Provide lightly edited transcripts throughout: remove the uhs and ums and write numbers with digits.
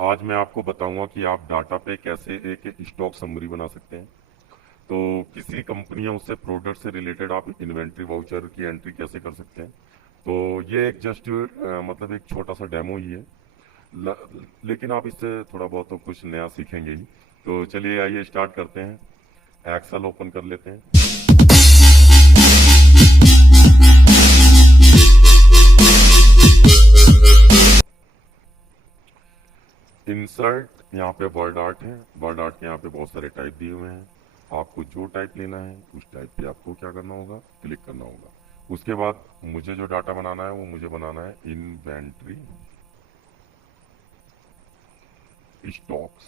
आज मैं आपको बताऊंगा कि आप डाटा पे कैसे एक स्टॉक समरी बना सकते हैं। तो किसी कंपनी या उससे प्रोडक्ट से रिलेटेड आप इन्वेंट्री वाउचर की एंट्री कैसे कर सकते हैं। तो ये एक जस्ट मतलब एक छोटा सा डेमो ही है। ल, लेकिन आप इससे थोड़ा बहुत तो कुछ नया सीखेंगे ही। तो चलिए आइए स्टार्ट करते हैं। एक्सेल ओपन कर लेते हैं। इंसर्ट, यहाँ पे वर्ड आर्ट है। वर्ड आर्ट के यहाँ पे बहुत सारे टाइप दिए हुए हैं। आपको जो टाइप लेना है उस टाइप पे आपको क्या करना होगा, क्लिक करना होगा। उसके बाद मुझे जो डाटा बनाना है वो मुझे बनाना है इन्वेंट्री स्टॉक्स।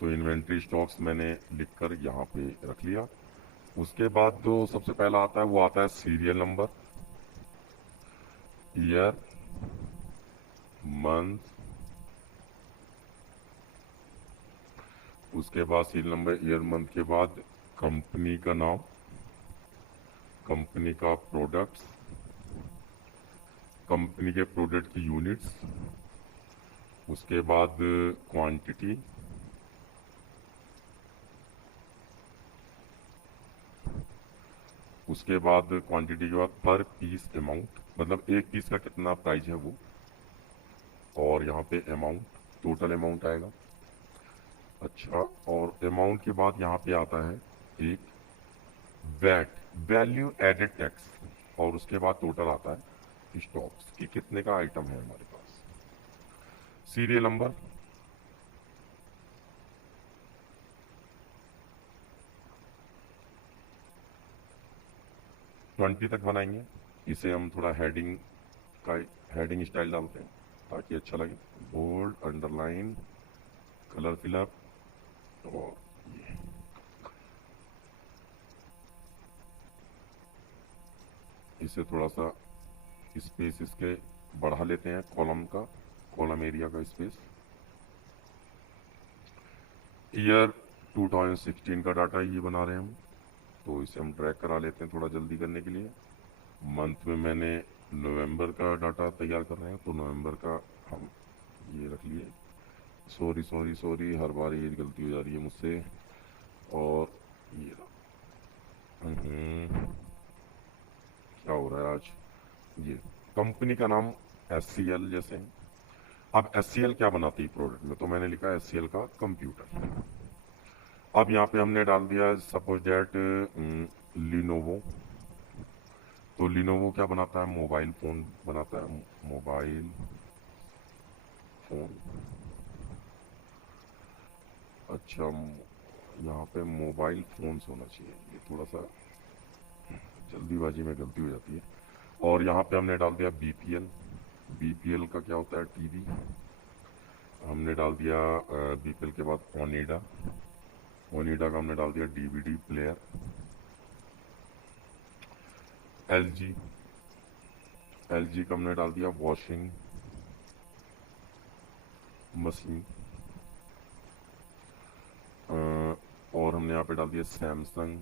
तो इन्वेंट्री स्टॉक्स मैंने लिखकर यहाँ पे रख लिया। उसके बाद जो सबसे पहला आता है वो आता है सीरियल नंबर, ईयर, मंथ। उसके बाद सीरियल नंबर, ईयर, मंथ के बाद कंपनी का नाम, कंपनी का प्रोडक्ट्स, कंपनी के प्रोडक्ट की यूनिट्स। उसके बाद क्वांटिटी, उसके बाद क्वांटिटी के बाद पर पीस अमाउंट, मतलब एक पीस का कितना प्राइस है वो। और यहाँ पे अमाउंट, टोटल अमाउंट आएगा। अच्छा, और अमाउंट के बाद यहाँ पे आता है एक वैट, वैल्यू एडेड टैक्स। और उसके बाद टोटल आता है स्टॉक्स कि कितने का आइटम है हमारे पास। सीरियल नंबर, 20 तक बनाएंगे। इसे हम थोड़ा हेडिंग का, हेडिंग स्टाइल डालते हैं ताकि अच्छा लगे। Bold, underline, colour fill up. और ये इसे थोड़ा सा स्पेस इसके बढ़ा लेते हैं, कॉलम का, कॉलम एरिया का स्पेस। ईयर 2016 का डाटा ये बना रहे हैं हम, तो इसे हम ट्रैक करा लेते हैं थोड़ा जल्दी करने के लिए। मंथ में मैंने नवंबर का डाटा तैयार कर रहे हैं, तो नवंबर का हम ये रख लिए। सॉरी सॉरी सॉरी, हर बार ये गलती हो जा रही है मुझसे। और ये क्या हो रहा है आज। ये कंपनी का नाम एस सी एल जैसे। अब एस सी एल क्या बनाती है प्रोडक्ट में, तो मैंने लिखा एस सी एल का कंप्यूटर। अब यहाँ पे हमने डाल दिया सपोज डेट लिनोवो। तो लिनोवो क्या बनाता है, मोबाइल फोन बनाता है, मोबाइल फोन। अच्छा, यहाँ पे मोबाइल फोन्स होना चाहिए, ये थोड़ा सा जल्दीबाजी में गलती हो जाती है। और यहाँ पे हमने डाल दिया बीपीएल। बीपीएल का क्या होता है, टीवी। हमने डाल दिया बीपीएल के बाद ओनिडा। ओनिडा का हमने डाल दिया डीवीडी प्लेयर। एलजी, एलजी का हमने डाल दिया वॉशिंग मशीन। और हमने यहाँ पे डाल दिया सैमसंग,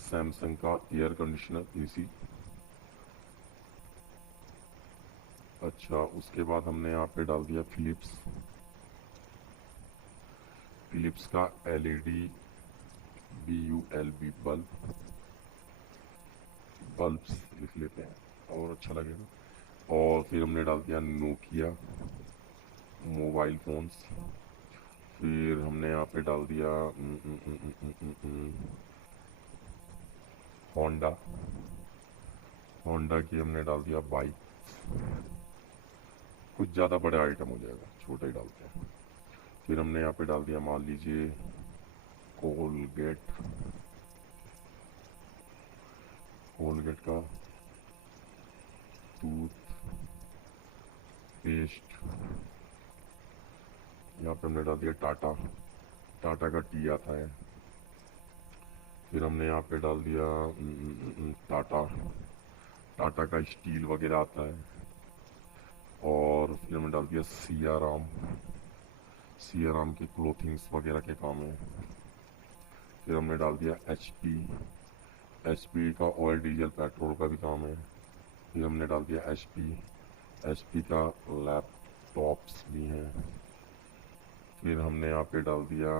सैमसंग का एयर कंडीशनर एसी। अच्छा, उसके बाद हमने यहाँ पे डाल दिया फिलिप्स, फिलिप्स का LED B U L B bulb, bulbs लिख लेते हैं और अच्छा लगेगा। और फिर हमने डाल दिया नोकिया मोबाइल फोन्स। फिर हमने यहाँ पे डाल दिया होंडा, होंडा की हमने डाल दिया बाइक। कुछ ज़्यादा बड़ा आइटम हो जाएगा, छोटा ही डालते हैं। फिर हमने यहाँ पे डाल दिया मान लीजिए कोलगेट, कोलगेट का टूथ पेस्ट। यहाँ पे हमने डाल दिया टाटा, टाटा का टी आता है। फिर हमने यहाँ पे डाल दिया टाटा, टाटा का स्टील वगैरह आता है। और फिर हमने डाल दिया सियाराम, सियाराम के क्लोथिंग्स वगैरह के काम है। फिर हमने डाल दिया एचपी, एचपी का ऑयल डीजल पेट्रोल का भी काम है। फिर हमने डाल दिया एचपी, HP का लैपटॉप्स भी हैं। फिर हमने यहाँ पे डाल दिया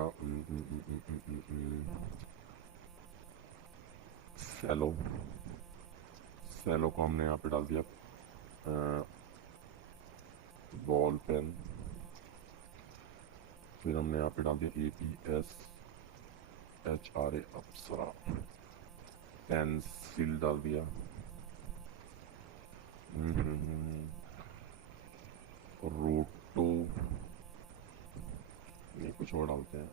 सेलो। सेलो को हमने यहाँ पे डाल दिया बॉल पेन। फिर हमने यहाँ पे डाल दिया APSHRA अप्सरा। पेंसिल डाल दिया। रोटो, ये कुछ और डालते हैं।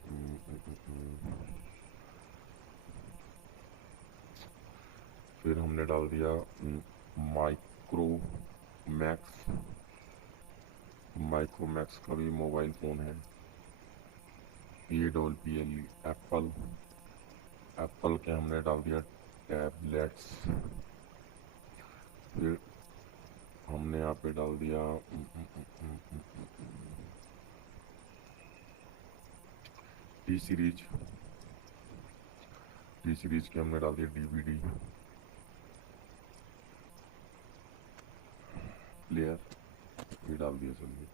फिर हमने डाल दिया माइक्रोमैक्स। माइक्रोमैक्स का भी मोबाइल फ़ोन है। PAPPLE Apple. एप्पल के हमने डाल दिया टैबलेट्स। फिर हमने यहाँ पे डाल दिया टी सीरीज के हमने डाल दिया DVD प्लेयर, ये डाल दिया चलिए।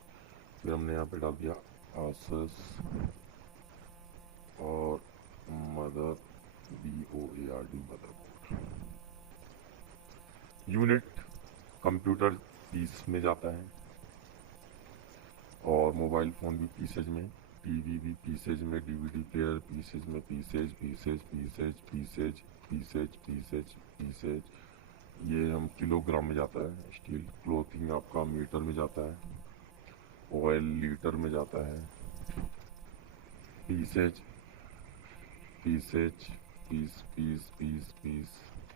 फिर हमने यहाँ पे डाल दिया आसस और mother BOARD motherboard. Unit computer piece में जाता है और मोबाइल फ़ोन भी पीसेज में, टीवी भी पीसेज में, DVD प्लेयर पीसेज में, पीसेज। ये हम किलोग्राम में जाता है। स्टील क्लोथिंग आपका मीटर में जाता है। ऑयल लीटर में जाता है। Pieces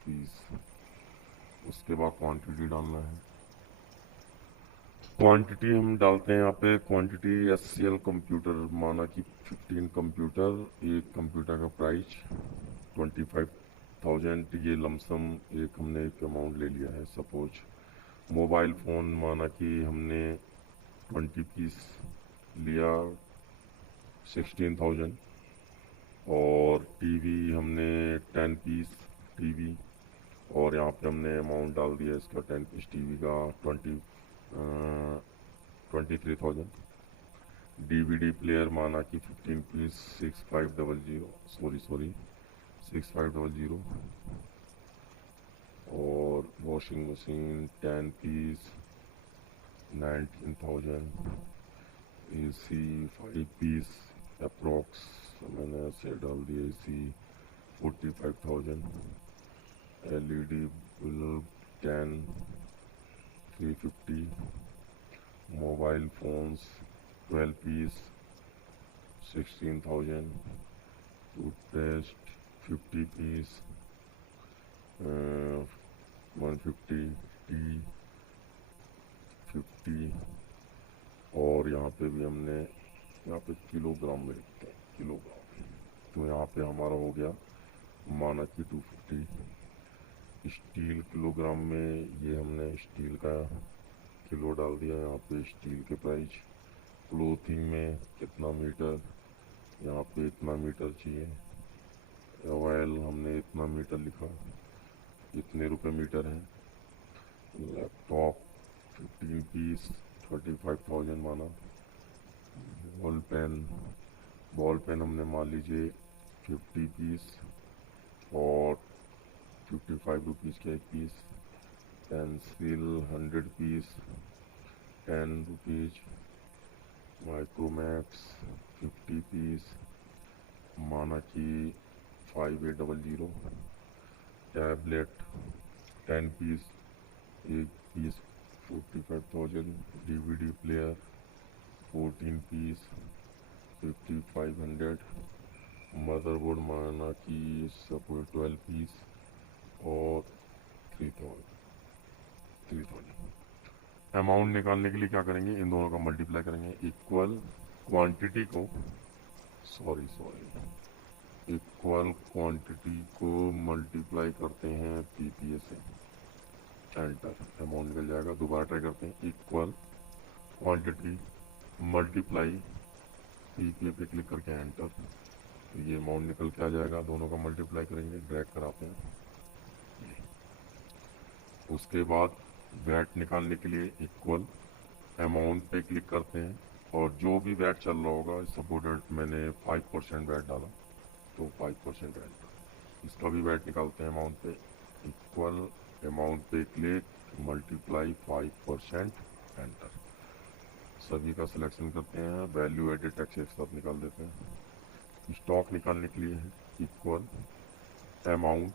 piece. उसके बाद क्वांटिटी डालना है। क्वांटिटी हम डालते हैं यहाँ पे। क्वांटिटी SCL कंप्यूटर, माना कि 15 कंप्यूटर। एक कंप्यूटर का प्राइस 25,000। ये लमसम एक हमने एक अमाउंट ले लिया है। सपोज मोबाइल फ़ोन माना कि हमने 20 पीस लिया 16,000। और टीवी हमने 10 पीस टीवी, और यहाँ पे हमने अमाउंट डाल दिया इसका 10 पीस टीवी का 23,000। DVD प्लेयर माना कि 15 पीस 6500। और washing machine 10 piece 19,000। AC 5 piece approx मैंने ऐसे डाल दिया AC 45,000। LED bulb 10 350। Mobile phones 12 piece 16,000। Toothpaste 50 piece 150। टी 50। और यहाँ पे भी हमने, यहाँ पे किलोग्राम में लिखते हैं किलोग्राम, तो यहाँ पे हमारा हो गया माना कि 250। स्टील किलोग्राम में, ये हमने स्टील का किलो डाल दिया यहाँ पे। स्टील के प्राइस। क्लोथिंग में कितना मीटर, यहाँ पे इतना मीटर चाहिए। ऑयल हमने इतना मीटर लिखा, इतने रुपए मीटर है। लैपटॉप 15 पीस 35,000 माना। बॉल पेन हमने मान लीजिए 50 पीस और 55 रुपीज़ का एक पीस। Pencil 100 piece 10 rupees. Micromax 50 piece माना कि 5800। टैबलेट 10 पीस, एक piece 45,000। DVD player 14 piece 5500। Motherboard माना कि सपोज 12 पीस और 3,000। अमाउंट निकालने के लिए क्या करेंगे, इन दोनों का मल्टीप्लाई करेंगे। इक्वल क्वांटिटी को इक्वल क्वांटिटी को मल्टीप्लाई करते हैं PPA से। एंटर, अमाउंट निकल जाएगा। दोबारा ट्राई करते हैं। इक्वल क्वांटिटी मल्टीप्लाई PPA पे क्लिक करके एंटर, तो ये अमाउंट निकल के आ जाएगा। दोनों का मल्टीप्लाई करेंगे, ड्रैग कराते हैं। उसके बाद वैट निकालने के लिए इक्वल अमाउंट पे क्लिक करते हैं और जो भी वैट चल रहा होगा, सपोज मैंने 5% वैट डाला तो 5% वैट, इसका भी वैट निकालते हैं अमाउंट पे, इक्वल अमाउंट पे क्लिक मल्टीप्लाई 5% एंटर। सभी का सिलेक्शन करते हैं, वैल्यू एडेड टैक्स एक साथ निकाल देते हैं। स्टॉक निकालने के लिए है equal amount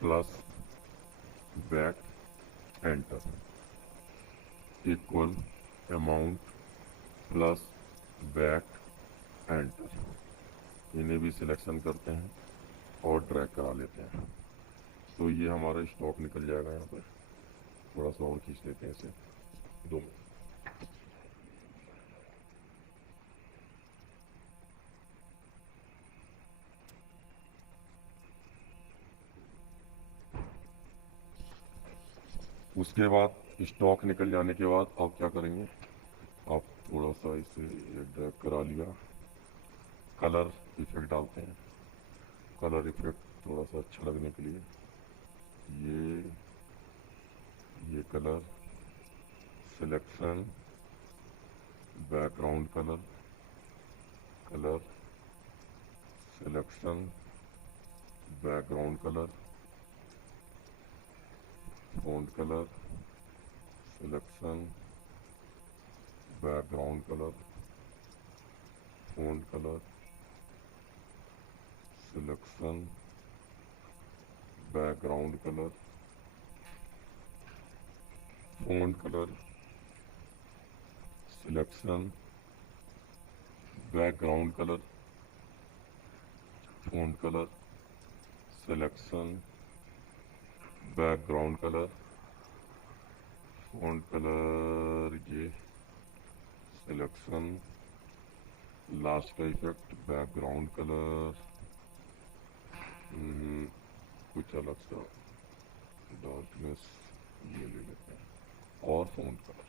plus VAT enter, equal amount plus VAT enter. इन्हें भी सिलेक्शन करते हैं और ड्रैग करा लेते हैं, तो ये हमारा स्टॉक निकल जाएगा। यहाँ पर थोड़ा सा और खींच लेते हैं इसे, 2 मिनट। उसके बाद स्टॉक निकल जाने के बाद आप क्या करेंगे, आप थोड़ा सा इसे ड्रैग करा लिया, कलर इफेक्ट डालते हैं। कलर इफेक्ट थोड़ा सा अच्छा लगने के लिए ये colour selection background colour, colour selection background colour, font colour selection background colour, font colour selection background colour, font colour selection background colour, font colour selection background colour, font colour ये selection, last का effect background colour कुछ अलग सा darkness ये ले लेते हैं और फ़ॉन्ट कलर।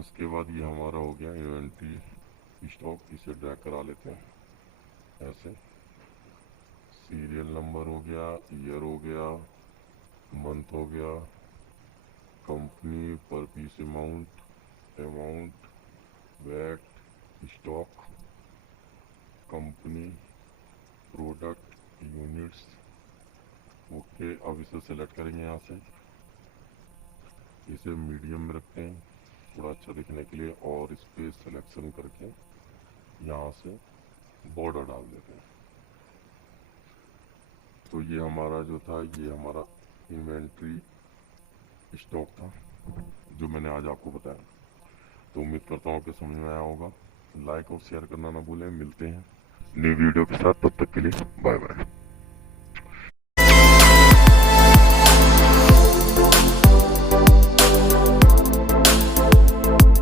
उसके बाद ये हमारा हो गया इन्वेंट्री स्टॉक, इसे ड्रैग करा लेते हैं ऐसे। सीरियल नंबर हो गया, ईयर हो गया, मंथ हो गया, company, per piece amount, amount, VAT, stock, company, product, units. Okay, अब इसे सेलेक्ट करेंगे यहाँ से, इसे मीडियम में रखते हैं थोड़ा अच्छा दिखने के लिए और इस पर सिलेक्शन करके यहाँ से बॉर्डर डाल देते हैं। तो ये हमारा जो था, ये हमारा इन्वेंट्री स्टॉक था जो मैंने आज आपको बताया। तो उम्मीद करता हूँ कि समझ में आया होगा। लाइक और शेयर करना ना भूलें। मिलते हैं नई वीडियो के साथ, तब तक के लिए बाय बाय।